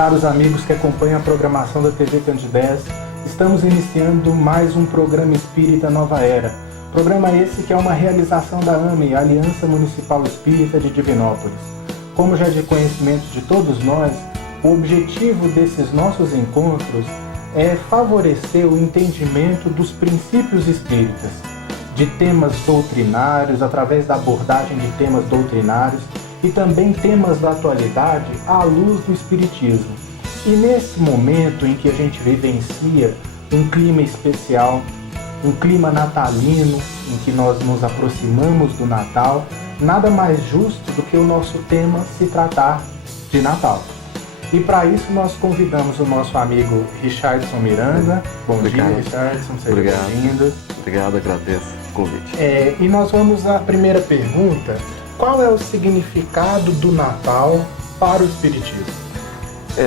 Caros amigos que acompanham a programação da TV Candidez, estamos iniciando mais um programa Espírita Nova Era. Programa esse que é uma realização da AME, Aliança Municipal Espírita de Divinópolis. Como já é de conhecimento de todos nós, o objetivo desses nossos encontros é favorecer o entendimento dos princípios espíritas, de temas doutrinários, através da abordagem de temas doutrinários, e também temas da atualidade à luz do Espiritismo. E nesse momento em que a gente vivencia um clima especial, um clima natalino, em que nós nos aproximamos do Natal, nada mais justo do que o nosso tema se tratar de Natal. E para isso nós convidamos o nosso amigo Richardson Miranda. Bom dia, Richardson, seja bem-vindo. Obrigado, agradeço o convite. E nós vamos à primeira pergunta. Qual é o significado do Natal para o Espiritismo?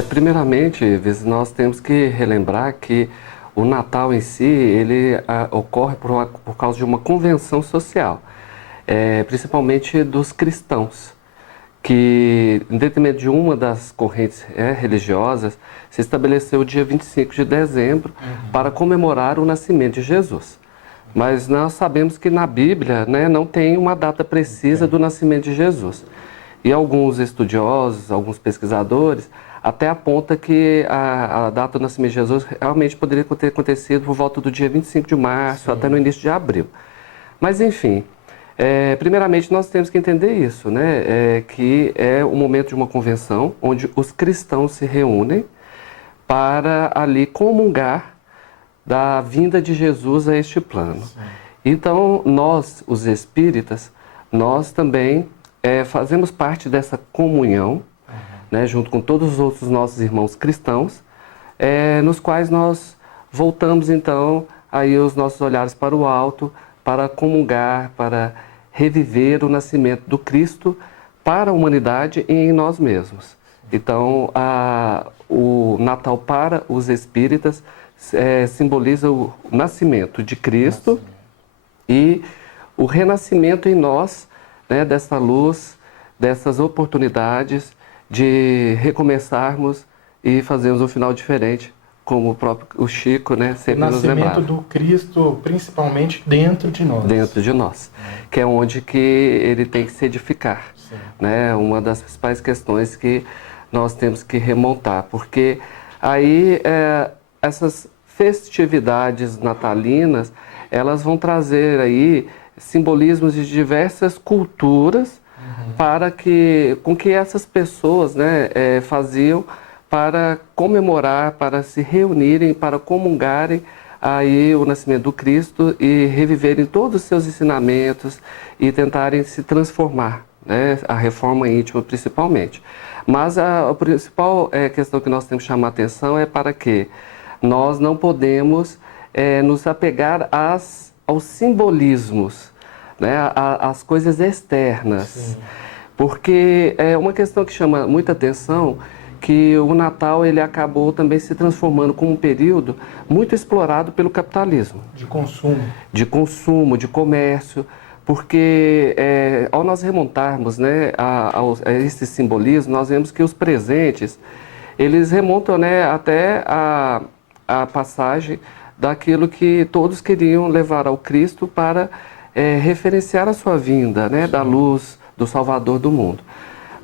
Primeiramente, nós temos que relembrar que o Natal em si, ele ocorre por causa de uma convenção social, principalmente dos cristãos, que, em detrimento de uma das correntes religiosas, se estabeleceu o dia 25 de dezembro para comemorar o nascimento de Jesus. Mas nós sabemos que na Bíblia, não tem uma data precisa do nascimento de Jesus. E alguns estudiosos, alguns pesquisadores, até apontam que a data do nascimento de Jesus realmente poderia ter acontecido por volta do dia 25 de março, até no início de abril. Mas, enfim, primeiramente nós temos que entender isso, que é o momento de uma convenção onde os cristãos se reúnem para ali comungar da vinda de Jesus a este plano. Sim. Então, nós, os espíritas, nós também fazemos parte dessa comunhão, junto com todos os outros nossos irmãos cristãos, nos quais nós voltamos, então, aí os nossos olhares para o alto, para comungar, para reviver o nascimento do Cristo para a humanidade e em nós mesmos. Então, o Natal para os espíritas simboliza o nascimento de Cristo e o renascimento em nós, dessa luz, dessas oportunidades de recomeçarmos e fazermos um final diferente, como o próprio Chico sempre nos lembrava. O nascimento do Cristo, principalmente dentro de nós. Dentro de nós, que é onde que ele tem que se edificar. Uma das principais questões que nós temos que remontar, porque aí essas festividades natalinas, elas vão trazer aí simbolismos de diversas culturas com que essas pessoas faziam para comemorar, para se reunirem, para comungarem aí o nascimento do Cristo e reviverem todos os seus ensinamentos e tentarem se transformar, a reforma íntima principalmente. Mas a principal questão que nós temos que chamar a atenção é para que nós não podemos nos apegar aos simbolismos, às coisas externas. Sim. Porque é uma questão que chama muita atenção, que o Natal ele acabou também se transformando como um período muito explorado pelo capitalismo. De consumo. De consumo, de comércio. Porque ao nós remontarmos a esse simbolismo, nós vemos que os presentes, eles remontam até a passagem daquilo que todos queriam levar ao Cristo para referenciar a sua vinda, da luz do Salvador do mundo.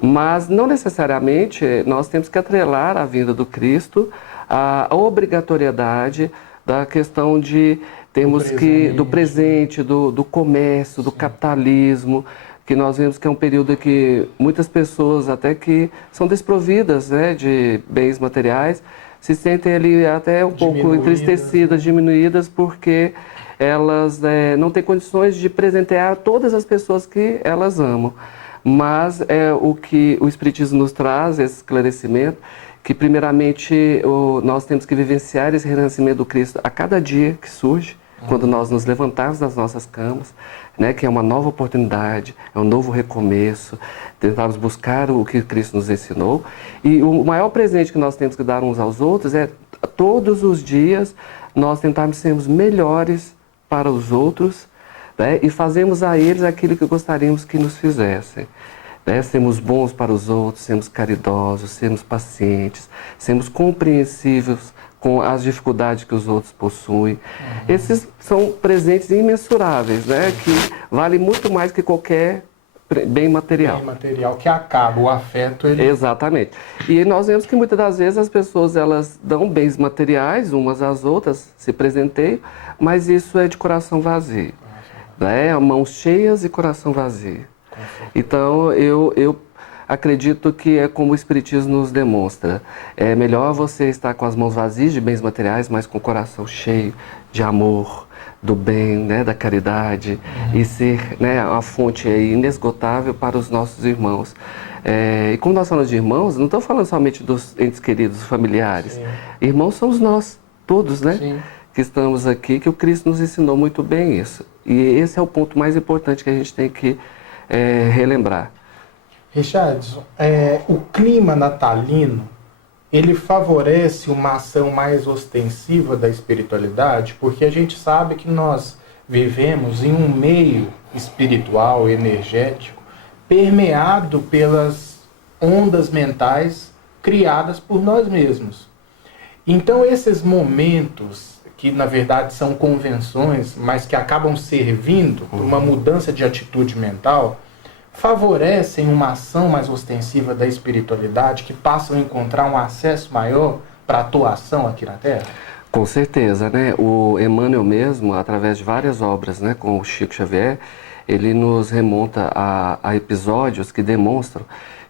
Mas não necessariamente nós temos que atrelar a vinda do Cristo à obrigatoriedade da questão de do presente, do comércio, do capitalismo, que nós vemos que é um período que muitas pessoas até que são desprovidas de bens materiais, se sentem ali até um pouco entristecidas, diminuídas, porque elas não têm condições de presentear todas as pessoas que elas amam. Mas o que o Espiritismo nos traz, esse esclarecimento, que primeiramente nós temos que vivenciar esse renascimento do Cristo a cada dia que surge, quando nós nos levantarmos das nossas camas, que é uma nova oportunidade, é um novo recomeço, tentarmos buscar o que Cristo nos ensinou. E o maior presente que nós temos que dar uns aos outros é todos os dias nós tentarmos sermos melhores para os outros, e fazermos a eles aquilo que gostaríamos que nos fizessem. né? Sermos bons para os outros, sermos caridosos, sermos pacientes, sermos compreensivos com as dificuldades que os outros possuem. Esses são presentes imensuráveis, né? Que vale muito mais que qualquer bem material. Bem material que acaba, o afeto ele... Exatamente. E nós vemos que muitas das vezes as pessoas elas dão bens materiais umas às outras, se presenteiam, mas isso é de coração vazio, né? Mãos cheias e coração vazio. Então eu acredito que é como o Espiritismo nos demonstra. É melhor você estar com as mãos vazias de bens materiais, mas com o coração cheio de amor, do bem, né, da caridade, e ser, né, uma fonte aí inesgotável para os nossos irmãos. E como nós falamos de irmãos, não estou falando somente dos entes queridos, familiares. Sim. Irmãos somos nós, todos, né? Sim. Que estamos aqui, que o Cristo nos ensinou muito bem isso. E esse é o ponto mais importante que a gente tem que relembrar. Richardson, o clima natalino, ele favorece uma ação mais ostensiva da espiritualidade, porque a gente sabe que nós vivemos em um meio espiritual, energético, permeado pelas ondas mentais criadas por nós mesmos. Então esses momentos, que na verdade são convenções, mas que acabam servindo para uma mudança de atitude mental, favorecem uma ação mais ostensiva da espiritualidade, que passam a encontrar um acesso maior para a atuação aqui na Terra? Com certeza, né? O Emmanuel mesmo, através de várias obras, né, com o Chico Xavier, ele nos remonta a episódios que demonstram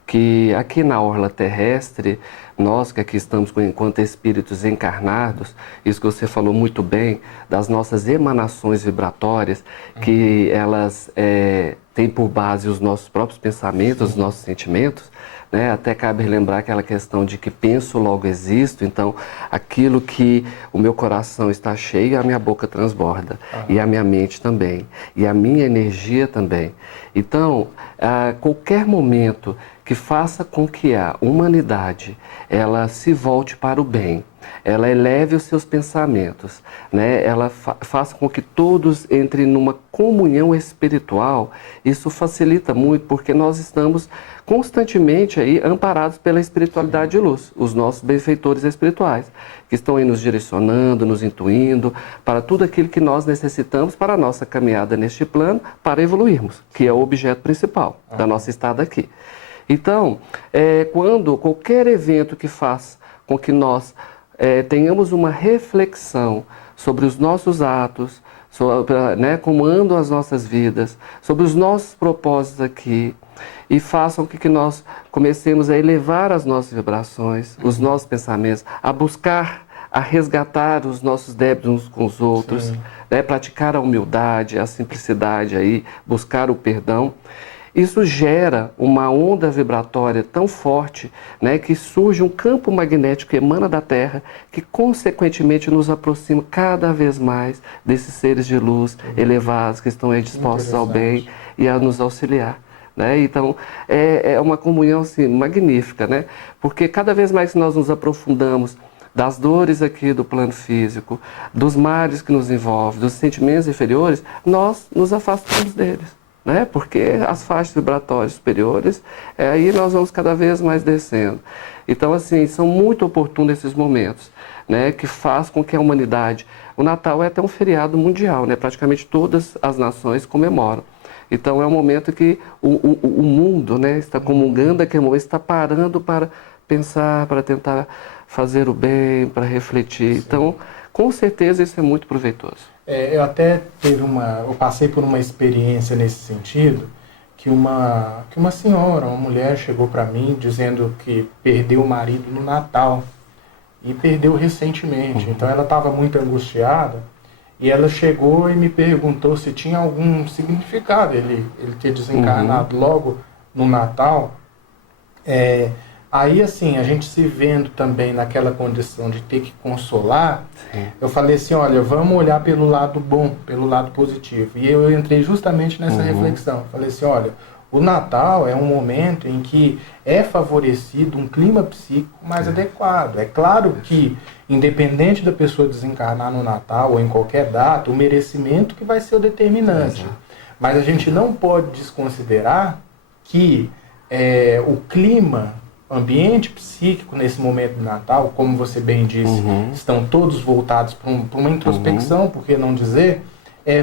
que aqui na orla terrestre, nós que aqui estamos enquanto espíritos encarnados, isso que você falou muito bem, das nossas emanações vibratórias, que elas têm por base os nossos próprios pensamentos, os nossos sentimentos, né? Até cabe lembrar aquela questão de que penso, logo existo, então aquilo que o meu coração está cheio, a minha boca transborda, e a minha mente também, e a minha energia também. Então, a qualquer momento que faça com que a humanidade ela se volte para o bem, ela eleve os seus pensamentos, né? Ela faça com que todos entrem numa comunhão espiritual. Isso facilita muito, porque nós estamos constantemente aí amparados pela espiritualidade de luz, os nossos benfeitores espirituais, que estão aí nos direcionando, nos intuindo para tudo aquilo que nós necessitamos para a nossa caminhada neste plano, para evoluirmos, que é o objeto principal da nossa estada aqui. Então, quando qualquer evento que faça com que nós tenhamos uma reflexão sobre os nossos atos, sobre, né, como andam as nossas vidas, sobre os nossos propósitos aqui, e façam com que nós comecemos a elevar as nossas vibrações, os nossos pensamentos, a buscar, a resgatar os nossos débitos uns com os outros, né, praticar a humildade, a simplicidade aí, buscar o perdão. Isso gera uma onda vibratória tão forte, né, que surge um campo magnético que emana da Terra, que consequentemente nos aproxima cada vez mais desses seres de luz elevados, que estão aí dispostos ao bem e a nos auxiliar. Né? Então, é uma comunhão assim, magnífica, né? Porque cada vez mais que nós nos aprofundamos das dores aqui do plano físico, dos males que nos envolvem, dos sentimentos inferiores, nós nos afastamos deles. Né? Porque as faixas vibratórias superiores, aí nós vamos cada vez mais descendo. Então, assim, são muito oportunos esses momentos, né? Que faz com que a humanidade... O Natal é até um feriado mundial, né? Praticamente todas as nações comemoram. Então, é um momento que o mundo, né, está comungando aquele momento, está parando para pensar, para tentar fazer o bem, para refletir. Sim. Então, com certeza, isso é muito proveitoso. Eu até eu passei por uma experiência nesse sentido, que uma senhora, uma mulher chegou para mim dizendo que perdeu o marido no Natal e perdeu recentemente. Então ela estava muito angustiada e ela chegou e me perguntou se tinha algum significado ele ter desencarnado logo no Natal. Aí, assim, a gente se vendo também naquela condição de ter que consolar, eu falei assim, olha, vamos olhar pelo lado bom, pelo lado positivo. E eu entrei justamente nessa reflexão. Falei assim, olha, o Natal é um momento em que é favorecido um clima psíquico mais adequado. É claro que, independente da pessoa desencarnar no Natal ou em qualquer data, o merecimento que vai ser o determinante. Mas a gente não pode desconsiderar que o clima, ambiente psíquico nesse momento do Natal, como você bem disse, estão todos voltados para uma introspecção, por que não dizer,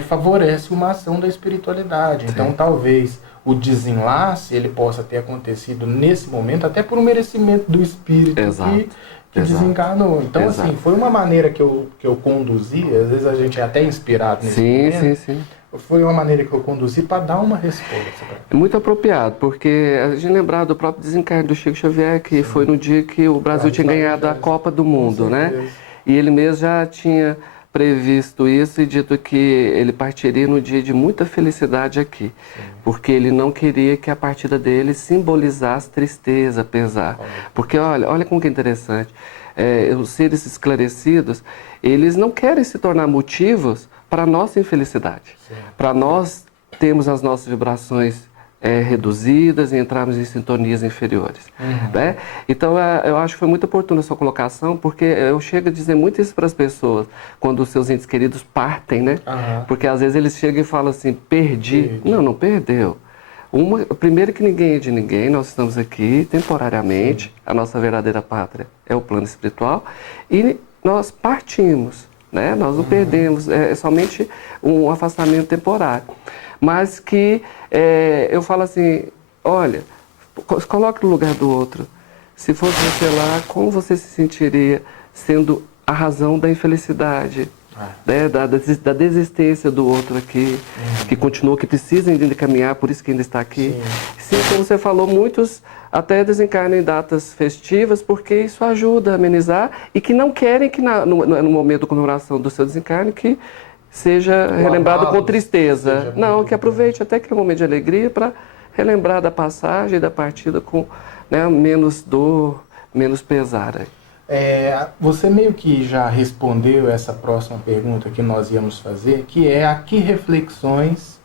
favorece uma ação da espiritualidade. Sim. Então talvez o desenlace ele possa ter acontecido nesse momento, até por um merecimento do espírito que desencarnou. Então, assim, foi uma maneira que eu conduzi, às vezes a gente é até inspirado nesse momento. Sim. Foi uma maneira que eu conduzi para dar uma resposta. É muito apropriado, porque a gente lembrar do próprio desencarne do Chico Xavier, que foi no dia que o Brasil tinha ganhado a Copa do Mundo, né? E ele mesmo já tinha previsto isso e dito que ele partiria no dia de muita felicidade aqui, porque ele não queria que a partida dele simbolizasse tristeza, pesar. Porque olha como que é interessante, os seres esclarecidos, eles não querem se tornar motivos para a nossa infelicidade, para nós termos as nossas vibrações reduzidas e entrarmos em sintonias inferiores. Né? Então, eu acho que foi muito oportuna a sua colocação, porque eu chego a dizer muito isso para as pessoas, quando os seus entes queridos partem, né? Porque às vezes eles chegam e falam assim, perdi. Não perdeu. Primeiro que ninguém é de ninguém, nós estamos aqui temporariamente, a nossa verdadeira pátria é o plano espiritual, e nós partimos, né? Nós não perdemos, é somente um afastamento temporário. Mas que eu falo assim, olha, coloque no lugar do outro. Se fosse você lá, como você se sentiria sendo a razão da infelicidade, né, da desistência do outro aqui, que continua, que precisa ainda caminhar, por isso que ainda está aqui. Sim, como você falou, muitos até desencarnam em datas festivas, porque isso ajuda a amenizar, e que não querem que no momento da comemoração do seu desencarne, que seja relembrado com tristeza. Não, que aproveite até aquele momento de alegria para relembrar da passagem e da partida com menos dor, menos pesar. Você meio que já respondeu essa próxima pergunta que nós íamos fazer, que é a que reflexões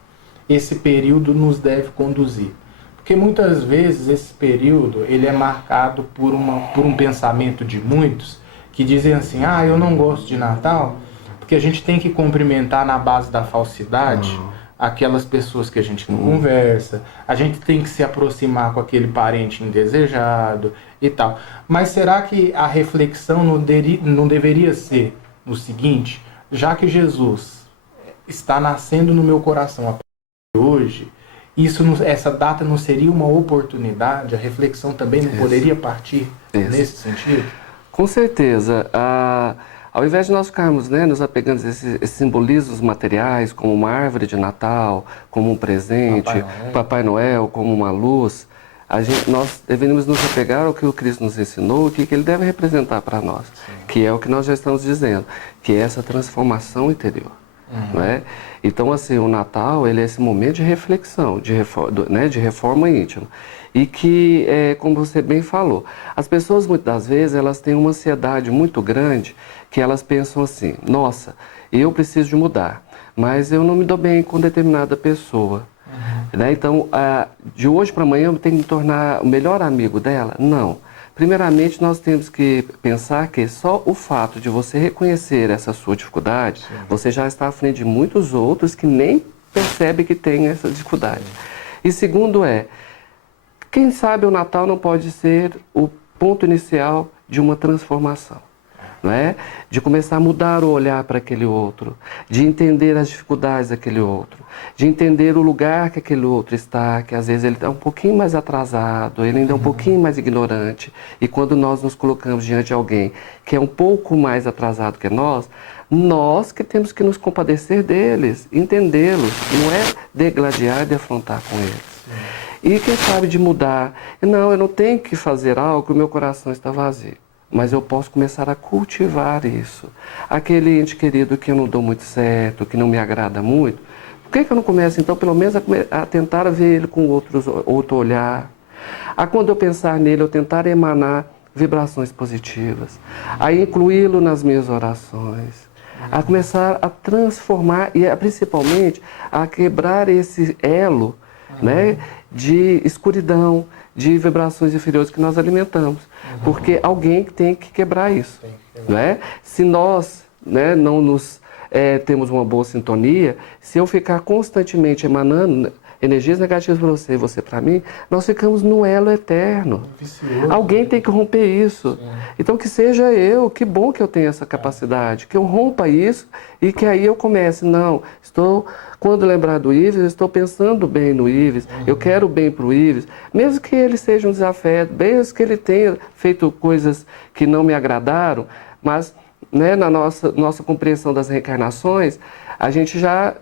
esse período nos deve conduzir. Porque muitas vezes esse período ele é marcado por um pensamento de muitos que dizem assim, eu não gosto de Natal, que a gente tem que cumprimentar na base da falsidade aquelas pessoas que a gente não conversa, a gente tem que se aproximar com aquele parente indesejado e tal. Mas será que a reflexão não deveria ser o seguinte, já que Jesus está nascendo no meu coração a partir de hoje, essa data não seria uma oportunidade, a reflexão também não poderia partir nesse sentido? Com certeza. Ao invés de nós ficarmos nos apegando a esses simbolismos materiais, como uma árvore de Natal, como um presente, Papai Noel, como uma luz, nós devemos nos apegar ao que o Cristo nos ensinou, o que ele deve representar para nós, que é o que nós já estamos dizendo, que é essa transformação interior. Não é? Então, assim, o Natal ele é esse momento de reflexão, de reforma íntima. E que, como você bem falou, as pessoas muitas das vezes elas têm uma ansiedade muito grande, que elas pensam assim, nossa, eu preciso de mudar, mas eu não me dou bem com determinada pessoa. Né? Então, de hoje para amanhã eu tenho que me tornar o melhor amigo dela? Não. Primeiramente, nós temos que pensar que só o fato de você reconhecer essa sua dificuldade, você já está à frente de muitos outros que nem percebem que tem essa dificuldade. E segundo quem sabe o Natal não pode ser o ponto inicial de uma transformação. Não é? De começar a mudar o olhar para aquele outro, de entender as dificuldades daquele outro, de entender o lugar que aquele outro está, que às vezes ele está um pouquinho mais atrasado, ele ainda é um pouquinho mais ignorante. E quando nós nos colocamos diante de alguém que é um pouco mais atrasado que nós que temos que nos compadecer deles, entendê-los, não é degladiar e defrontar com eles. E quem sabe de mudar, não, eu não tenho que fazer algo, o meu coração está vazio. Mas eu posso começar a cultivar isso. Aquele ente querido que eu não dou muito certo, que não me agrada muito, por que eu não começo, então, pelo menos a tentar ver ele com outro olhar? A quando eu pensar nele, eu tentar emanar vibrações positivas. A incluí-lo nas minhas orações. A começar a transformar e, principalmente, a quebrar esse elo de escuridão, de vibrações inferiores que nós alimentamos. Porque alguém tem que quebrar isso. Se nós não nos temos uma boa sintonia, se eu ficar constantemente emanando energias negativas para você e você para mim, nós ficamos no elo eterno. Vicioso. Alguém tem que romper isso. Sim. Então que seja eu, que bom que eu tenho essa capacidade, que eu rompa isso e que aí eu comece, não, quando lembrar do Ives, eu estou pensando bem no Ives, eu quero bem para o Ives, mesmo que ele seja um desafeto, mesmo que ele tenha feito coisas que não me agradaram, mas né, na nossa compreensão das reencarnações, a gente já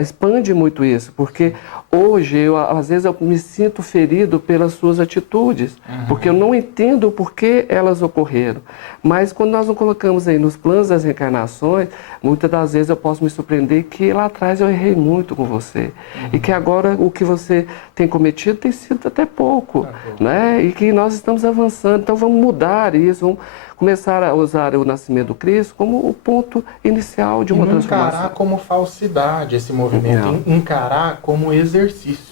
expande muito isso, porque hoje, às vezes, eu me sinto ferido pelas suas atitudes, porque eu não entendo por que elas ocorreram. Mas quando nós não colocamos aí nos planos das reencarnações, muitas das vezes eu posso me surpreender que lá atrás eu errei muito com você. E que agora o que você tem cometido tem sido até pouco, né? E que nós estamos avançando. Então vamos mudar isso, vamos começar a usar o nascimento do Cristo como o ponto inicial de uma transformação. Encarar como falsidade esse movimento, encarar como exercício.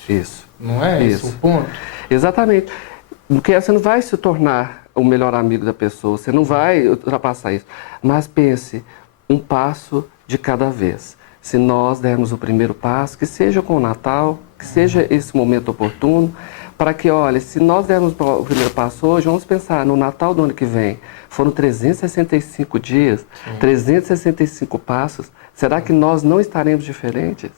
Isso. Não é esse o ponto? Exatamente. Porque você não vai se tornar o melhor amigo da pessoa, você não vai ultrapassar isso. Mas pense, um passo de cada vez. Se nós dermos o primeiro passo, que seja com o Natal, que seja esse momento oportuno, para que, olha, se nós dermos o primeiro passo hoje, vamos pensar no Natal do ano que vem. Foram 365 dias, 365 passos. Será que nós não estaremos diferentes?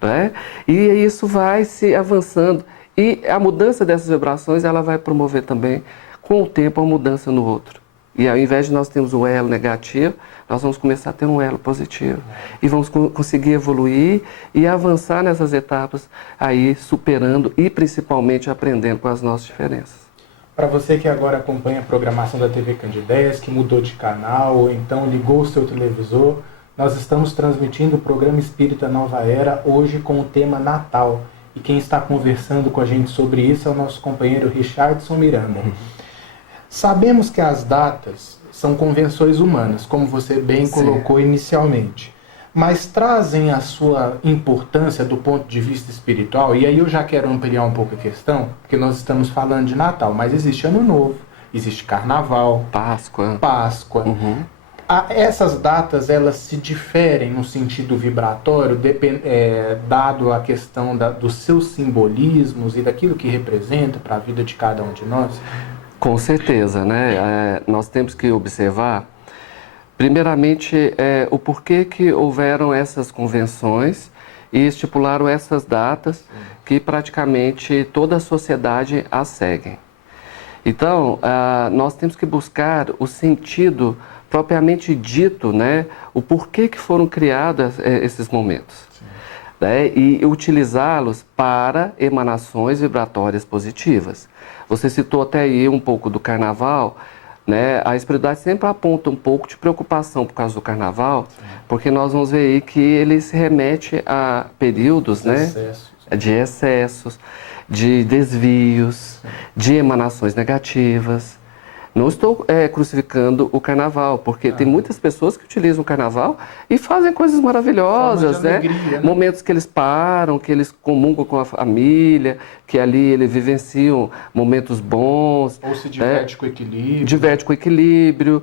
Né? E isso vai se avançando. E a mudança dessas vibrações, ela vai promover também, com o tempo, a mudança no outro. E ao invés de nós termos um elo negativo, nós vamos começar a ter um elo positivo. E vamos conseguir evoluir e avançar nessas etapas, aí superando e principalmente aprendendo com as nossas diferenças. Para você que agora acompanha a programação da TV Candidez, que mudou de canal ou então ligou o seu televisor, nós estamos transmitindo o programa Espírita Nova Era hoje com o tema Natal. E quem está conversando com a gente sobre isso é o nosso companheiro Richardson Miranda. Sabemos que as datas são convenções humanas, como você bem colocou inicialmente, mas trazem a sua importância do ponto de vista espiritual, e aí eu já quero ampliar um pouco a questão, porque nós estamos falando de Natal, mas existe Ano Novo, existe Carnaval, Páscoa. Essas datas, elas se diferem no sentido vibratório, dado a questão dos seus simbolismos e daquilo que representa para a vida de cada um de nós? Com certeza, né? Nós temos que observar, primeiramente, o porquê que houveram essas convenções e estipularam essas datas que praticamente toda a sociedade as segue. Então, nós temos que buscar o sentido propriamente dito, né? O porquê que foram criados esses momentos. Né? E utilizá-los para emanações vibratórias positivas. Você citou até aí um pouco do Carnaval, né? A espiritualidade sempre aponta um pouco de preocupação por causa do Carnaval, porque nós vamos ver aí que ele se remete a períodos, de excessos, de desvios, de emanações negativas. Não estou crucificando o Carnaval, porque tem muitas pessoas que utilizam o Carnaval e fazem coisas maravilhosas, né? Alegria, né? Momentos que eles param, que eles comungam com a família, que ali eles vivenciam momentos bons. Ou se diverte com equilíbrio. Diverte com equilíbrio,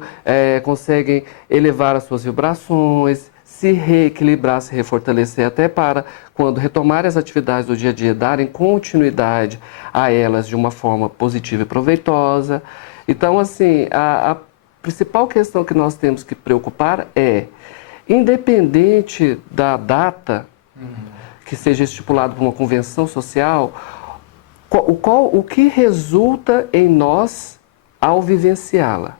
conseguem elevar as suas vibrações, se reequilibrar, se refortalecer, até para, quando retomarem as atividades do dia a dia, darem continuidade a elas de uma forma positiva e proveitosa. Então, assim, a principal questão que nós temos que preocupar é, independente da data que seja estipulado por uma convenção social, o que resulta em nós ao vivenciá-la.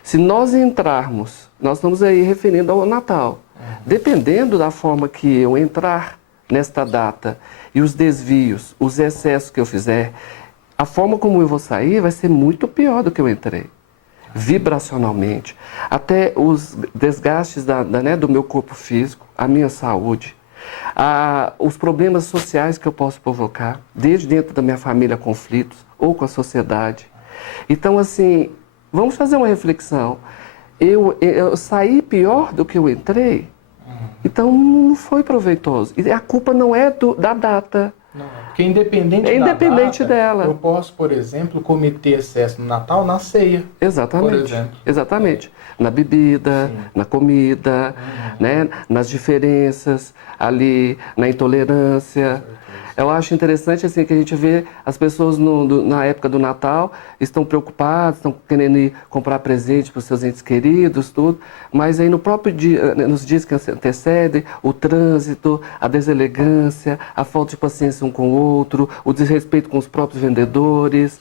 Se nós entrarmos, nós estamos aí referindo ao Natal, dependendo da forma que eu entrar nesta data e os desvios, os excessos que eu fizer, a forma como eu vou sair vai ser muito pior do que eu entrei, vibracionalmente. Até os desgastes do meu corpo físico, a minha saúde, os problemas sociais que eu posso provocar, desde dentro da minha família, conflitos, ou com a sociedade. Então, assim, vamos fazer uma reflexão. Eu saí pior do que eu entrei, então não foi proveitoso. E a culpa não é da data. Não, porque independente dela. Eu posso, por exemplo, cometer excesso no Natal na ceia. Exatamente. Por exemplo. Exatamente. Na bebida, na comida, né? Nas diferenças, ali, na intolerância. Eu acho interessante assim que a gente vê as pessoas na época do Natal estão preocupadas, estão querendo ir comprar presente para os seus entes queridos, tudo, mas aí no próprio dia, nos dias que antecedem, o trânsito, a deselegância, a falta de paciência um com o outro, o desrespeito com os próprios vendedores,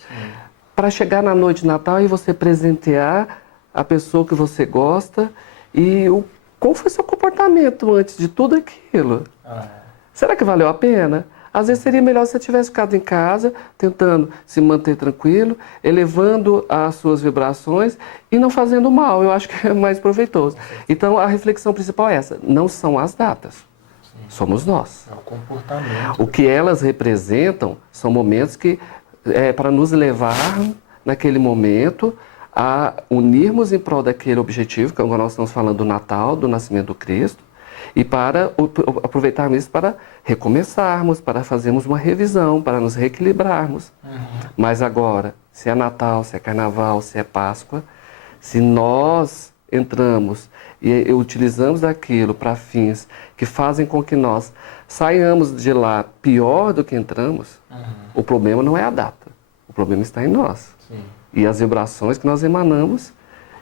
para chegar na noite de Natal e você presentear a pessoa que você gosta e qual foi seu comportamento antes de tudo aquilo? Será que valeu a pena? Às vezes seria melhor se você tivesse ficado em casa, tentando se manter tranquilo, elevando as suas vibrações e não fazendo mal. Eu acho que é mais proveitoso. Então a reflexão principal é essa, não são as datas, somos nós. É o comportamento. O que elas representam são momentos que, para nos levar naquele momento, a unirmos em prol daquele objetivo, que agora nós estamos falando do Natal, do nascimento do Cristo, e para aproveitarmos isso para recomeçarmos, para fazermos uma revisão, para nos reequilibrarmos. Mas agora, se é Natal, se é Carnaval, se é Páscoa, se nós entramos e utilizamos daquilo para fins que fazem com que nós saiamos de lá pior do que entramos, o problema não é a data, o problema está em nós. Sim. E as vibrações que nós emanamos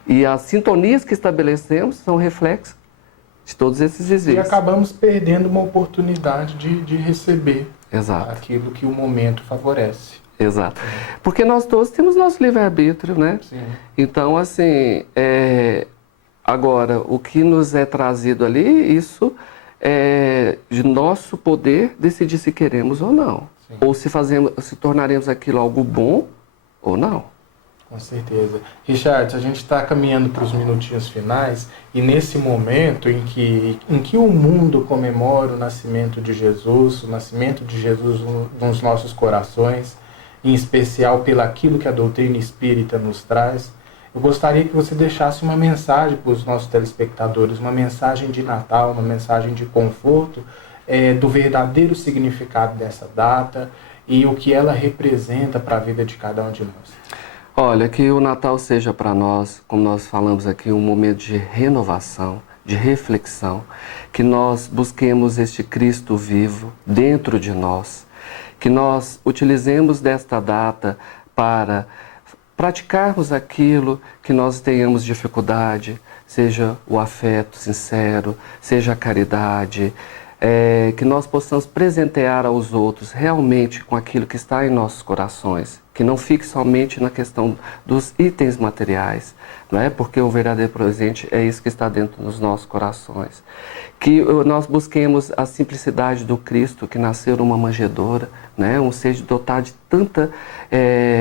e as sintonias que estabelecemos são reflexos de todos esses desvios. E acabamos perdendo uma oportunidade de receber Exato. aquilo que o momento favorece. Exato. Porque nós todos temos nosso livre-arbítrio, né? Sim. Então, assim, agora, o que nos é trazido ali, isso é de nosso poder decidir se queremos ou não. Sim. Ou se tornaremos aquilo algo bom ou não. Com certeza. Richard, a gente está caminhando para os minutinhos finais e nesse momento em que o mundo comemora o nascimento de Jesus, nos nossos corações, em especial pelaquilo que a doutrina espírita nos traz, eu gostaria que você deixasse uma mensagem para os nossos telespectadores, uma mensagem de Natal, uma mensagem de conforto, do verdadeiro significado dessa data e o que ela representa para a vida de cada um de nós. Olha, que o Natal seja para nós, como nós falamos aqui, um momento de renovação, de reflexão, que nós busquemos este Cristo vivo dentro de nós, que nós utilizemos desta data para praticarmos aquilo que nós tenhamos dificuldade, seja o afeto sincero, seja a caridade, que nós possamos presentear aos outros realmente com aquilo que está em nossos corações, que não fique somente na questão dos itens materiais, não é? Porque o verdadeiro presente é isso que está dentro dos nossos corações. Que nós busquemos a simplicidade do Cristo que nasceu numa manjedoura, né? Um ser dotado de tanta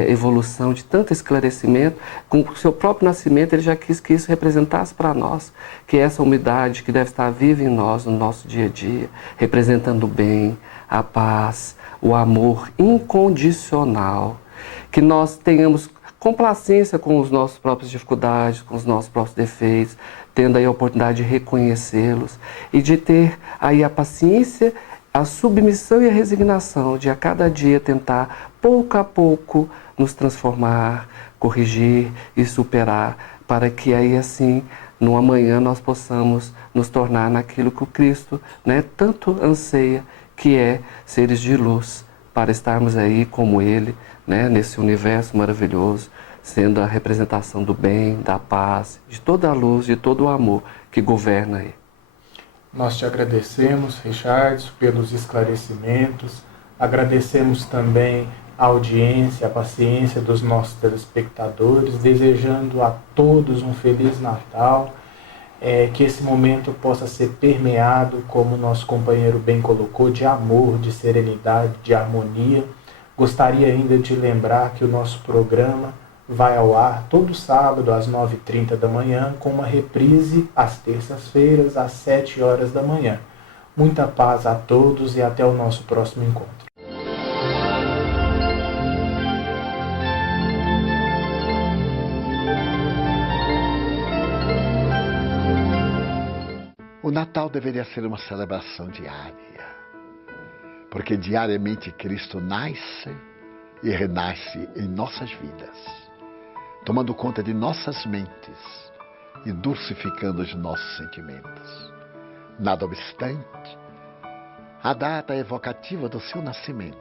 evolução, de tanto esclarecimento. Com o seu próprio nascimento ele já quis que isso representasse para nós, que essa humildade que deve estar viva em nós, no nosso dia a dia, representando o bem, a paz, o amor incondicional. Que nós tenhamos complacência com as nossas próprias dificuldades, com os nossos próprios defeitos, tendo aí a oportunidade de reconhecê-los e de ter aí a paciência, a submissão e a resignação de a cada dia tentar, pouco a pouco, nos transformar, corrigir e superar, para que aí assim, no amanhã, nós possamos nos tornar naquilo que o Cristo, né, tanto anseia, que é seres de luz, para estarmos aí como Ele, né, nesse universo maravilhoso, sendo a representação do bem, da paz, de toda a luz, de todo o amor que governa aí. Nós te agradecemos, Richard, pelos esclarecimentos, agradecemos também a audiência, a paciência dos nossos telespectadores, desejando a todos um Feliz Natal, que esse momento possa ser permeado, como nosso companheiro bem colocou, de amor, de serenidade, de harmonia. Gostaria ainda de lembrar que o nosso programa vai ao ar todo sábado às 9h30 da manhã, com uma reprise às terças-feiras às 7 horas da manhã. Muita paz a todos e até o nosso próximo encontro. O Natal deveria ser uma celebração diária, porque diariamente Cristo nasce e renasce em nossas vidas, tomando conta de nossas mentes e dulcificando os nossos sentimentos. Nada obstante, A data é evocativa do seu nascimento,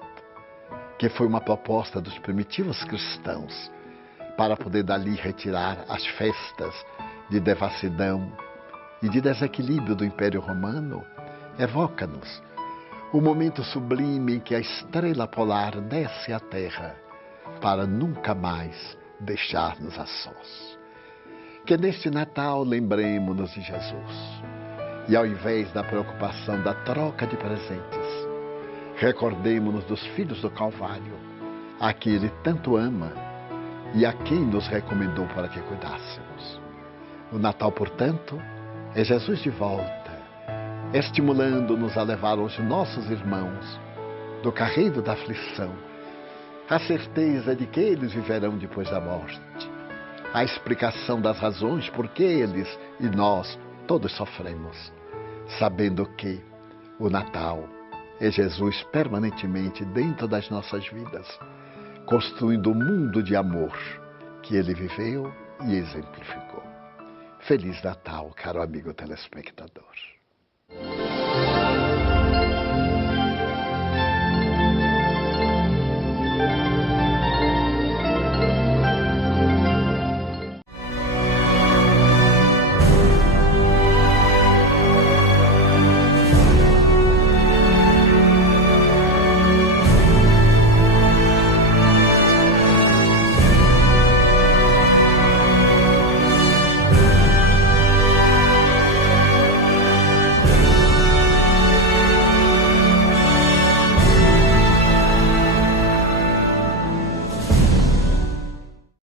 que foi uma proposta dos primitivos cristãos para poder dali retirar as festas de devassidão e de desequilíbrio do Império Romano. Evoca-nos o momento sublime em que a estrela polar desce à Terra para nunca mais deixar-nos a sós. Que neste Natal lembremos-nos de Jesus e, ao invés da preocupação da troca de presentes, recordemo-nos dos filhos do Calvário, a que Ele tanto ama e a quem nos recomendou para que cuidássemos. O Natal, portanto, é Jesus de volta, estimulando-nos a levar aos nossos irmãos do carreiro da aflição a certeza de que eles viverão depois da morte, a explicação das razões por que eles e nós todos sofremos, sabendo que o Natal é Jesus permanentemente dentro das nossas vidas, construindo o mundo de amor que Ele viveu e exemplificou. Feliz Natal, caro amigo telespectador.